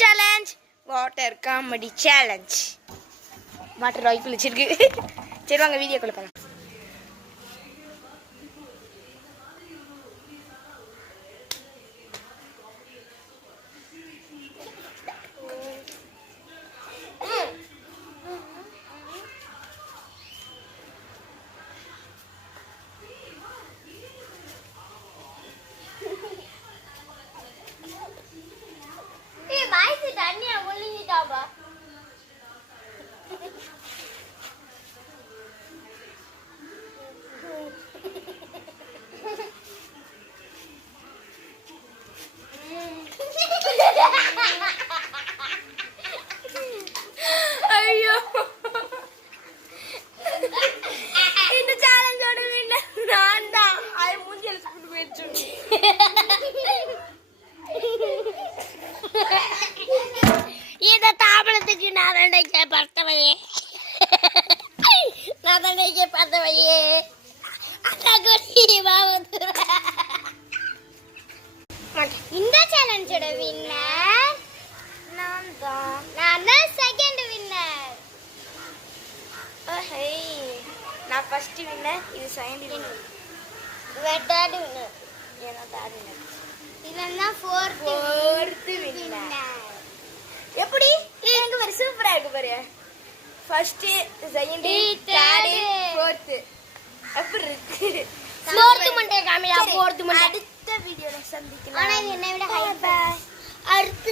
Challenge, water comedy challenge. Water வாய்ப்பு வச்சிருக்கு. சரி வாங்க வீடியோக்குள்ள போகலாம். இந்த தாபலத்துக்கு நான் தண்டைக்கு பார்த்தவையே இந்த சேலஞ்சோட வின்னர் நான் தான். நான் செகண்ட் வின்னர். நான் ஃபர்ஸ்ட் வின்னர், இது செகண்ட் வின்னர், தேர்ட் வின்னர், ஏன்னா தேர்ட் வின்னர், இதெல்லாம் ஃபோர்த் வின்னர். எப்படி எனக்கு ஒரு சூப்பரா இருக்கு பாரு. First, second, third, fourth. எப்படி இருக்கு? ஃபோர்த் மண்டே காமியா, ஃபோர்த் மண்டே. அடுத்த வீடியோல சந்திக்கலாம். ஆனா இது என்னை விட ஹை. அடுத்து